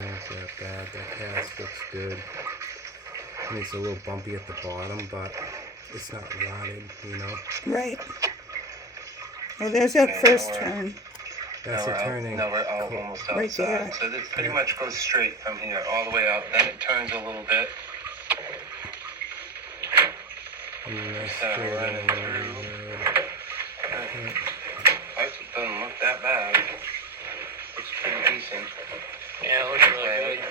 Not that bad. That cast looks good. I mean, it's a little bumpy at the bottom, but it's not rotted, you know. Right. Well, there's that first turn. That's a turning. No, we're out, almost outside. Right there. So this pretty much goes straight from here all the way out. Then it turns a little bit. Running through. It doesn't look that bad. Looks pretty decent. Yeah, it looks really good.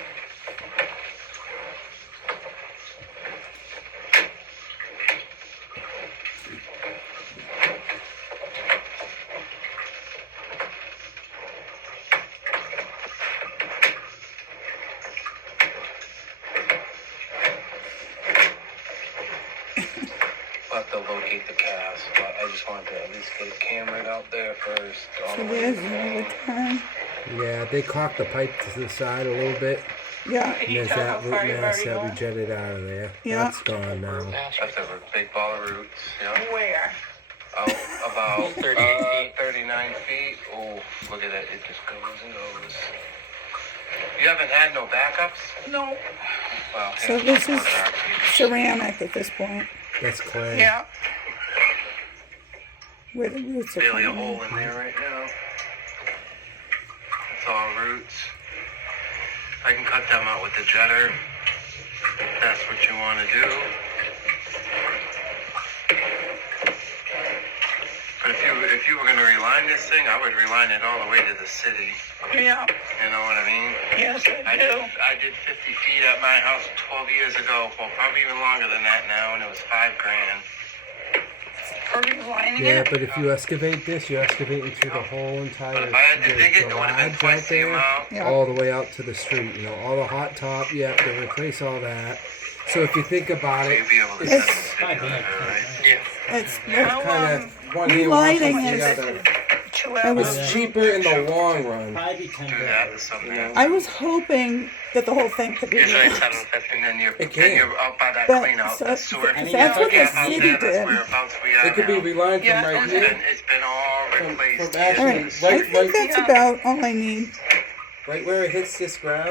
We'll have to locate the cast, but I just wanted to at least get it cameraed out there first. All So the way there's through. another turn. Yeah, they cocked the pipe to the side a little bit. Yeah. And there's that root mass that we jetted out of there. Yeah. That's gone now. That's a big ball of roots. Yeah. Where? Out about 30 feet. 39 feet. Oh, look at it. It just goes and goes. You haven't had no backups? No. Well, So yeah, this is more dark feet. ceramic at this point. That's clay. Yeah. Where the roots are Barely a coming in. hole in there right now. It's all roots. I can cut them out with the jetter. If that's what you want to do. But if you were going to reline this thing, I would reline it all the way to the city. Yeah. You know what I mean? Yes, I did 50 feet at my house 12 years ago. Well, probably even longer than that now, and it was $5,000. For relining Yeah, it? but if you excavate this, you're excavating through the whole entire But if I had to dig it, it would have been garage twice out the there, amount. Yeah. all the way out to the street. You know, all the hot top. You have to replace all that. So if you think about So it, you'd be able to It's set up the video there, right? Yeah. It's kind of one year relining washes the is other. 2 It hours. was cheaper in the long run. Probably be 10 Do that grand. with something You know. else. I was hoping that the whole thing could be Usually relining. 750, and then It can. you're out by that But clean out, so- that sewer. if that's what the Yeah, out city there, that's did. whereabouts we are It could be now. relined Yeah, from right and here, It's been all from replaced. actually Alright, I right think that's about all I need. right where it hits this ground.